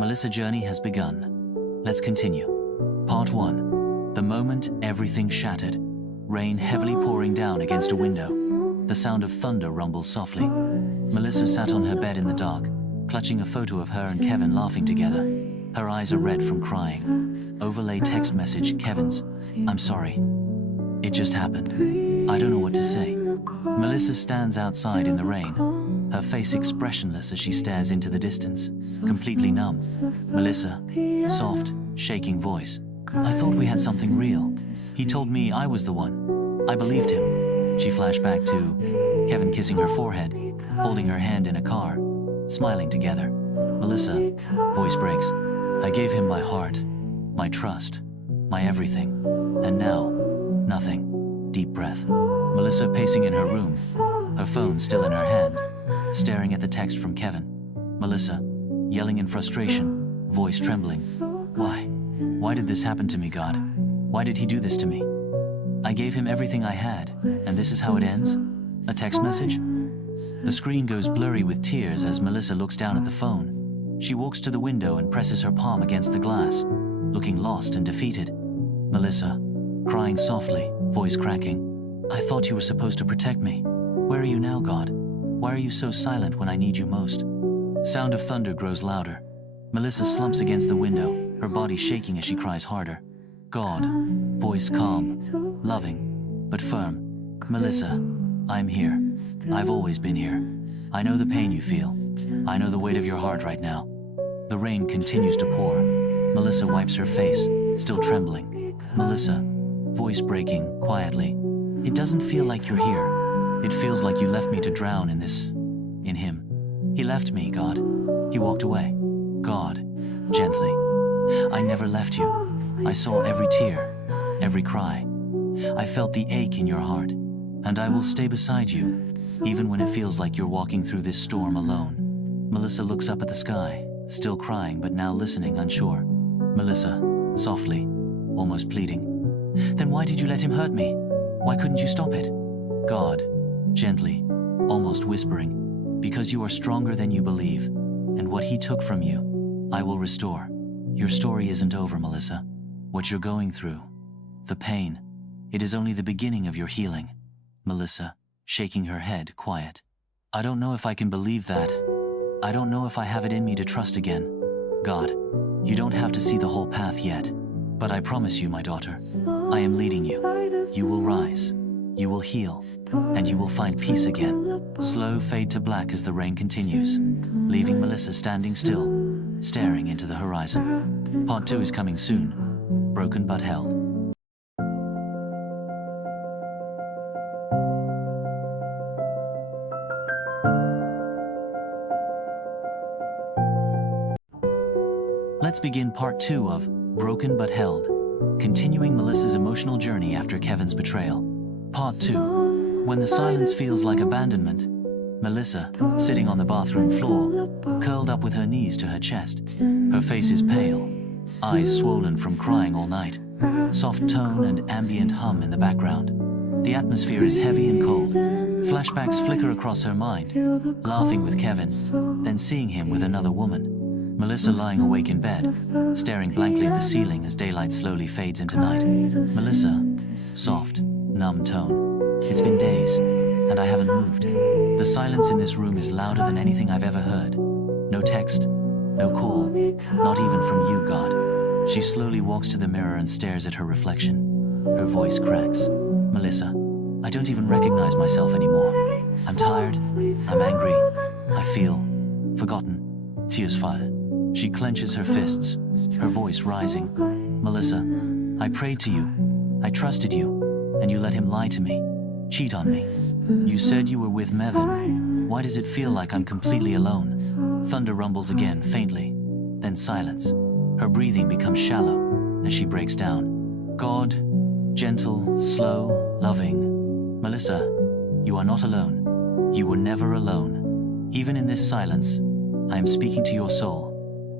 Melissa's journey has begun. Let's continue. Part 1. The moment everything shattered. Rain heavily pouring down against a window. The sound of thunder rumbles softly. Melissa sat on her bed in the dark, clutching a photo of her and Kevin laughing together. Her eyes are red from crying. Overlay text message, Kevin's, "I'm sorry. It just happened. I don't know what to say." Melissa stands outside in the rain, her face expressionless as she stares into the distance, completely numb. Melissa, soft, shaking voice. "I thought we had something real. He told me I was the one. I believed him." She flashed back to Kevin kissing her forehead, holding her hand in a car, smiling together. Melissa, voice breaks. "I gave him my heart, my trust, my everything. And now, nothing." Deep breath. Melissa pacing in her room, her phone still in her hand, staring at the text from Kevin. Melissa, yelling in frustration, voice trembling. "Why? Why did this happen to me, God? Why did he do this to me? I gave him everything I had, and this is how it ends? A text message?" The screen goes blurry with tears as Melissa looks down at the phone. She walks to the window and presses her palm against the glass, looking lost and defeated. Melissa, crying softly, voice cracking. "I thought you were supposed to protect me. Where are you now, God? Why are you so silent when I need you most?" Sound of thunder grows louder. Melissa slumps against the window, her body shaking as she cries harder. "God," voice calm, loving, but firm. "Melissa, I'm here. I've always been here. I know the pain you feel. I know the weight of your heart right now." The rain continues to pour. Melissa wipes her face, still trembling. "Melissa," voice breaking, quietly. "It doesn't feel like you're here. It feels like you left me to drown in him. He left me, God. He walked away. God," gently. "I never left you. I saw every tear, every cry. I felt the ache in your heart, and I will stay beside you, even when it feels like you're walking through this storm alone." Melissa looks up at the sky, still crying but now listening, unsure. Melissa, softly, almost pleading. "Then why did you let him hurt me? Why couldn't you stop it?" God, gently, almost whispering. "Because you are stronger than you believe, and what he took from you, I will restore. Your story isn't over, Melissa. What you're going through, the pain, it is only the beginning of your healing." Melissa, shaking her head, quiet. "I don't know if I can believe that. I don't know if I have it in me to trust again. God, you don't have to see the whole path yet. But I promise you, my daughter, I am leading you. You will rise, you will heal, and you will find peace again." Slow fade to black as the rain continues, leaving Melissa standing still, staring into the horizon. Part 2 is coming soon. Broken but held. Let's begin part 2 of Broken but Held, continuing Melissa's emotional journey after Kevin's betrayal. Part 2. When the silence feels like abandonment. Melissa, sitting on the bathroom floor, curled up with her knees to her chest. Her face is pale, eyes swollen from crying all night. Soft tone and ambient hum in the background. The atmosphere is heavy and cold. Flashbacks flicker across her mind, laughing with Kevin, then seeing him with another woman. Melissa lying awake in bed, staring blankly at the ceiling as daylight slowly fades into night. Melissa, soft, numb tone. "It's been days, and I haven't moved. The silence in this room is louder than anything I've ever heard. No text, no call, not even from you, God." She slowly walks to the mirror and stares at her reflection. Her voice cracks. "Melissa, I don't even recognize myself anymore. I'm tired, I'm angry, I feel forgotten." Tears fall. She clenches her fists, her voice rising. "Melissa, I prayed to you, I trusted you, and you let him lie to me, cheat on me. You said you were with Mevin. Why does it feel like I'm completely alone?" Thunder rumbles again, faintly, then silence. Her breathing becomes shallow as she breaks down. God, gentle, slow, loving. "Melissa, you are not alone. You were never alone. Even in this silence, I am speaking to your soul."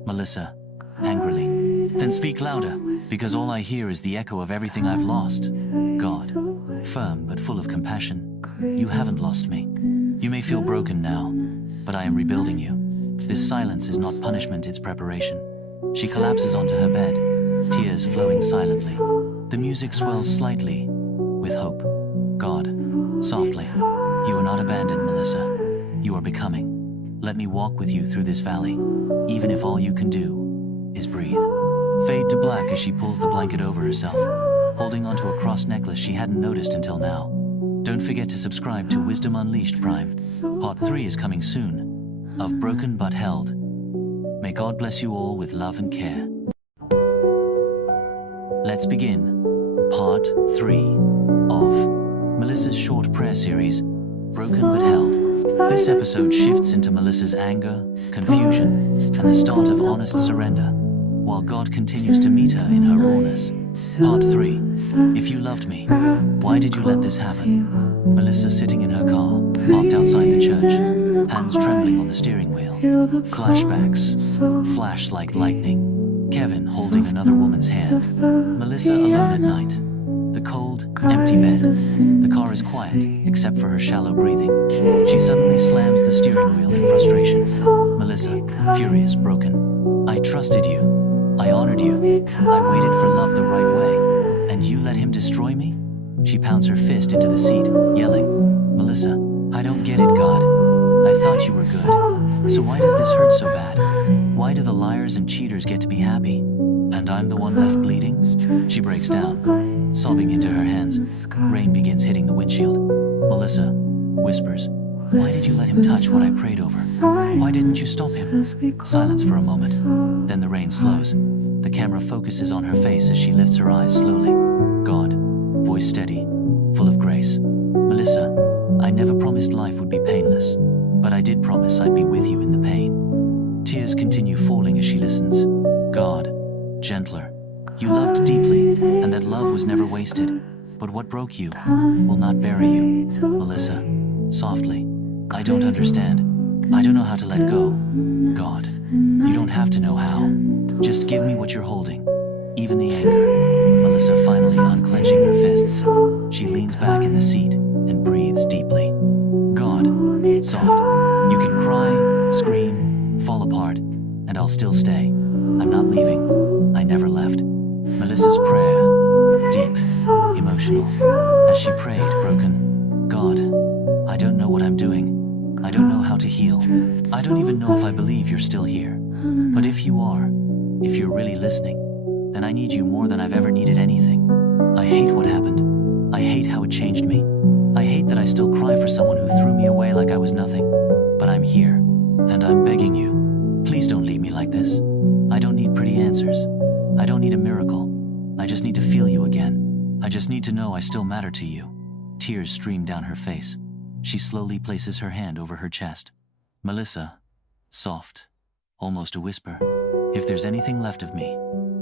Melissa, angrily. "Then speak louder, because all I hear is the echo of everything I've lost." God, firm but full of compassion. "You haven't lost me. You may feel broken now, but I am rebuilding you. This silence is not punishment, it's preparation. She collapses onto her bed, tears flowing silently. The music swells slightly, with hope. God, softly. You are not abandoned, Melissa. You are becoming. Let me walk with you through this valley, even if all you can do is breathe. Fade to black as she pulls the blanket over herself, holding onto a cross necklace she hadn't noticed until now. Don't forget to subscribe to Wisdom Unleashed Prime. Part 3 is coming soon, of Broken But Held. May God bless you all with love and care. Let's begin. Part 3 of Melissa's short prayer series, Broken But Held. This episode shifts into Melissa's anger, confusion, and the start of honest surrender, while God continues to meet her in her rawness. Part 3. If you loved me, why did you let this happen? Melissa sitting in her car, parked outside the church, hands trembling on the steering wheel. Flashbacks flash like lightning. Kevin holding another woman's hand. Melissa alone at night. The cold, empty bed. The car is quiet, except for her shallow breathing. She suddenly slams the steering wheel in frustration. Melissa, furious, broken. I trusted you. I honored you. I waited for love the right way. And you let him destroy me? She pounds her fist into the seat, yelling, Melissa, I don't get it, God. I thought you were good. So why does this hurt so bad? Why do the liars and cheaters get to be happy? And I'm the one left bleeding? She breaks down, sobbing into her hands. Rain begins hitting the windshield. Melissa whispers, why did you let him touch what I prayed over? Why didn't you stop him? Silence for a moment. Then the rain slows. The camera focuses on her face as she lifts her eyes slowly. God, voice steady, full of grace. Melissa, I never promised life would be painless, but I did promise I'd be with you in the pain. Tears continue falling as she listens. God, gentler. You loved deeply, and that love was never wasted. But what broke you will not bury you. Melissa, softly. I don't understand. I don't know how to let go. God, you don't have to know how. Just give me what you're holding. Even the anger. Melissa finally unclenching her fists. She leans back in the seat and breathes deeply. God, soft. You can cry, scream, fall apart, and I'll still stay. I'm not leaving. I never left. Melissa's prayer, deep, emotional. As she prayed, broken. God, I don't know what I'm doing. I don't know how to heal. I don't even know if I believe you're still here. But if you are, if you're really listening, then I need you more than I've ever needed anything. I hate what happened. I hate how it changed me. I hate that I still cry for someone who threw me away like I was nothing. But I'm here, and I'm begging you. Please don't leave me like this. I don't need pretty answers. I don't need a miracle. I just need to feel you again. I just need to know I still matter to you. Tears stream down her face. She slowly places her hand over her chest. Melissa, soft, almost a whisper. If there's anything left of me,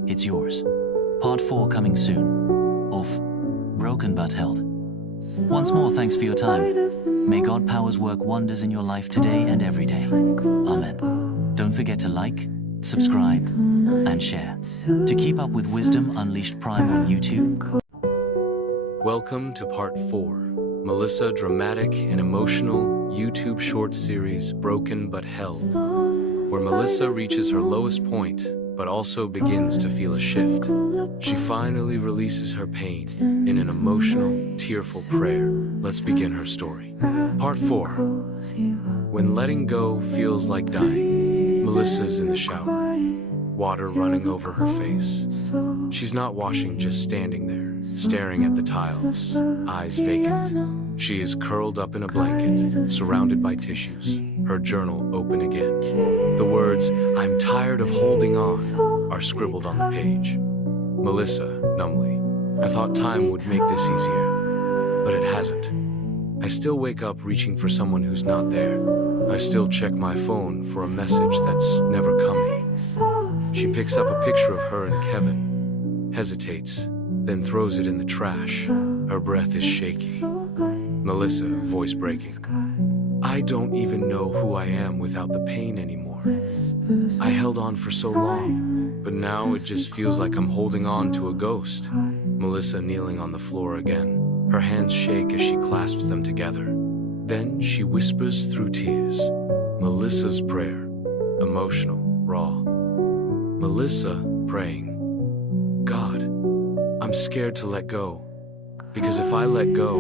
it's yours. Part 4 coming soon, of Broken But Held. Once more, thanks for your time. May God powers work wonders in your life today and every day. Amen. Don't forget to like, subscribe, and share. To keep up with Wisdom Unleashed Prime on YouTube. Welcome to Part 4. Melissa dramatic and emotional YouTube short series Broken But Held, where Melissa reaches her lowest point but also begins to feel a shift. She finally releases her pain in an emotional, tearful prayer. Let's begin her story. Part 4. When letting go feels like dying, Melissa's in the shower, water running over her face. She's not washing, just standing there, staring at the tiles, eyes vacant. She is curled up in a blanket, surrounded by tissues, her journal open again. The words, "I'm tired of holding on," are scribbled on the page. Melissa, numbly, I thought time would make this easier, but it hasn't. I still wake up reaching for someone who's not there. I still check my phone for a message that's never coming. She picks up a picture of her and Kevin, hesitates, then throws it in the trash. Her breath is shaky. Melissa, voice breaking. I don't even know who I am without the pain anymore. I held on for so long, but now it just feels like I'm holding on to a ghost. Melissa kneeling on the floor again. Her hands shake as she clasps them together. Then she whispers through tears. Melissa's prayer, emotional, raw. Melissa praying, God, I'm scared to let go, because if I let go,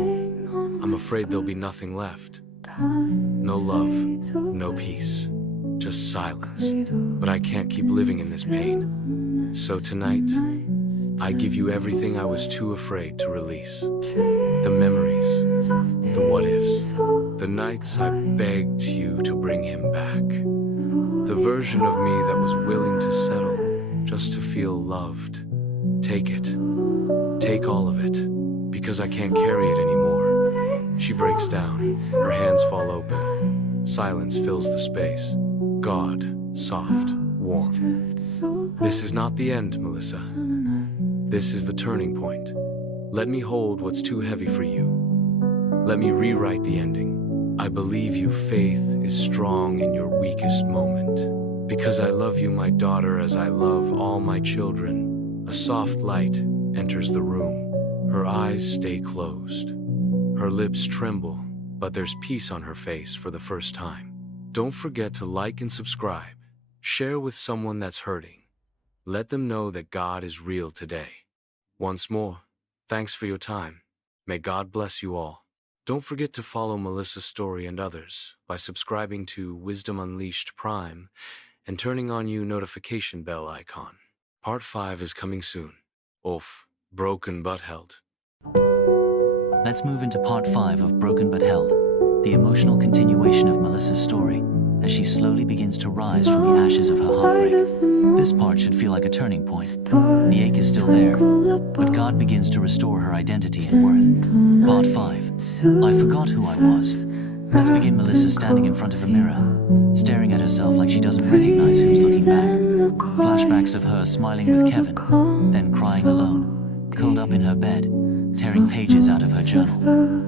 I'm afraid there'll be nothing left. No love, no peace, just silence. But I can't keep living in this pain. So tonight, I give you everything I was too afraid to release. The memories, the what-ifs, the nights I begged you to bring him back. The version of me that was willing to settle just to feel loved. Take it. Take all of it, because I can't carry it anymore. She breaks down, her hands fall open. Silence fills the space. God, soft, warm. This is not the end, Melissa. This is the turning point. Let me hold what's too heavy for you. Let me rewrite the ending. I believe you faith is strong in your weakest moment. Because I love you, my daughter, as I love all my children. A soft light enters the room. Her eyes stay closed. Her lips tremble, but there's peace on her face for the first time. Don't forget to like and subscribe. Share with someone that's hurting. Let them know that God is real today. Once more, thanks for your time. May God bless you all. Don't forget to follow Melissa's story and others by subscribing to Wisdom Unleashed Prime and turning on your notification bell icon. Part 5 is coming soon. Oof, broken but held. Let's move into part 5 of Broken But Held, the emotional continuation of Melissa's story as she slowly begins to rise from the ashes of her heartbreak. This part should feel like a turning point. The ache is still there, but God begins to restore her identity and worth. Part 5. I forgot who I was. Let's begin Melissa standing in front of a mirror, staring at herself like she doesn't recognize who's looking back. Flashbacks of her smiling with Kevin, then crying alone, curled up in her bed, tearing pages out of her journal.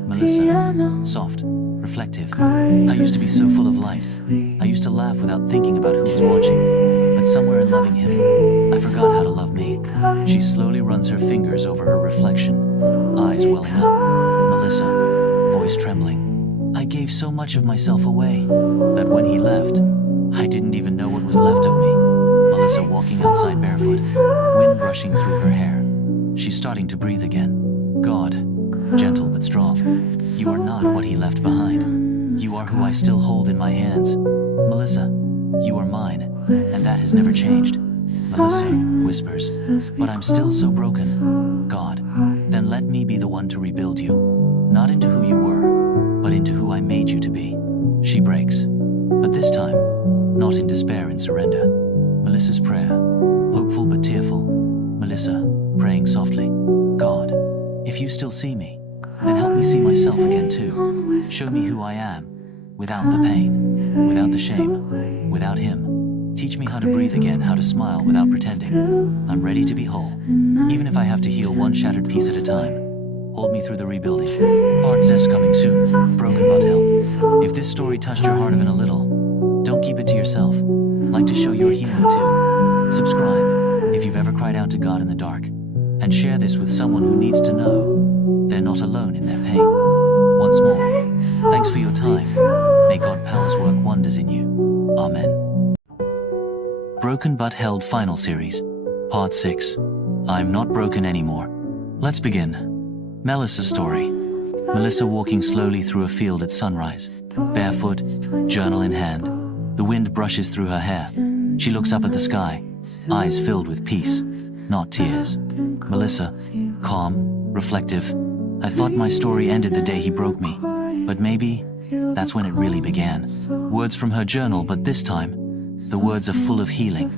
Melissa, soft, reflective. I used to be so full of life. I used to laugh without thinking about who was watching. But somewhere in loving him, I forgot how to love me. She slowly runs her fingers over her reflection, eyes welling up. Melissa, voice trembling. I gave so much of myself away that when he left, I didn't even know what was left of me. Melissa walking outside barefoot, wind brushing through her hair. She's starting to breathe again. God, gentle but strong, you are not what he left behind. You are who I still hold in my hands. Melissa, you are mine, and that has never changed. Melissa whispers, but I'm still so broken. God, then let me be the one to rebuild you, not into who you were, but into who I made you to be. She breaks, but this time, not in despair and surrender. Melissa's prayer, hopeful but tearful. Melissa, praying softly, God, if you still see me, then help me see myself again too. Show me who I am, without the pain, without the shame, without him. Teach me how to breathe again, how to smile without pretending. I'm ready to be whole, even if I have to heal one shattered piece at a time. Hold me through the rebuilding. Part 6 coming soon, Broken But Held. If this story touched your heart even a little, don't keep it to yourself. Like to show your healing too. Subscribe if you've ever cried out to God in the dark, and share this with someone who needs to know they're not alone in their pain. Once more, thanks for your time. May God's powers work wonders in you. Amen. Broken But Held Final Series, Part 6. I'm not broken anymore. Let's begin. Melissa's story. Melissa walking slowly through a field at sunrise, barefoot, journal in hand. The wind brushes through her hair. She looks up at the sky, eyes filled with peace, not tears. Melissa, calm, reflective. I thought my story ended the day he broke me, but maybe that's when it really began. Words from her journal, but this time, the words are full of healing.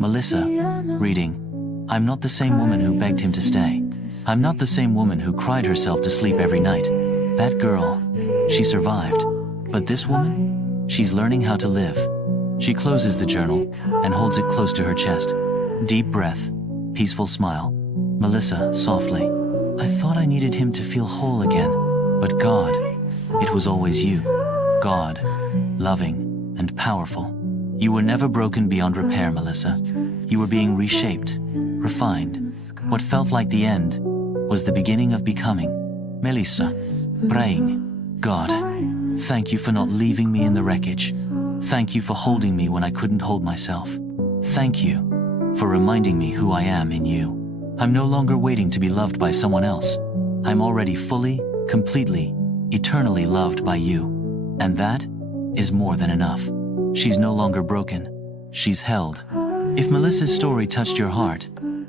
Melissa, reading, I'm not the same woman who begged him to stay. I'm not the same woman who cried herself to sleep every night. That girl, she survived. But this woman, she's learning how to live. She closes the journal and holds it close to her chest. Deep breath, peaceful smile. Melissa, softly, I thought I needed him to feel whole again. But God, it was always you. God, loving and powerful. You were never broken beyond repair, Melissa. You were being reshaped, refined. What felt like the end was the beginning of becoming. Melissa, praying, God, thank you for not leaving me in the wreckage. Thank you for holding me when I couldn't hold myself. Thank you for reminding me who I am in you. I'm no longer waiting to be loved by someone else. I'm already fully, completely, eternally loved by you. And that is more than enough. She's no longer broken. She's held. If Melissa's story touched your heart,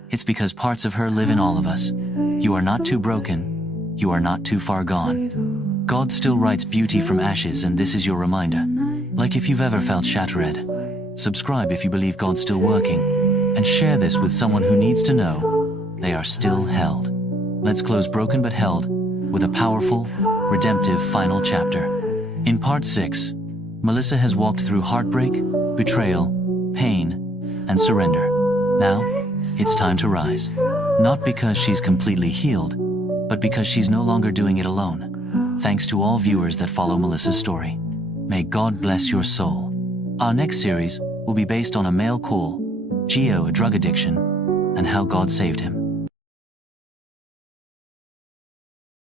it's because parts of her live in all of us. You are not too broken. You are not too far gone. God still writes beauty from ashes, and this is your reminder. Like if you've ever felt shattered. Subscribe if you believe God's still working, and share this with someone who needs to know they are still held. Let's close Broken but Held with a powerful, redemptive final chapter. In part 6, Melissa has walked through heartbreak, betrayal, pain, and surrender. Now, it's time to rise. Not because she's completely healed, but because she's no longer doing it alone. Thanks to all viewers that follow Melissa's story. May God bless your soul. Our next series will be based on a male call, Geo, a drug addiction, and how God saved him.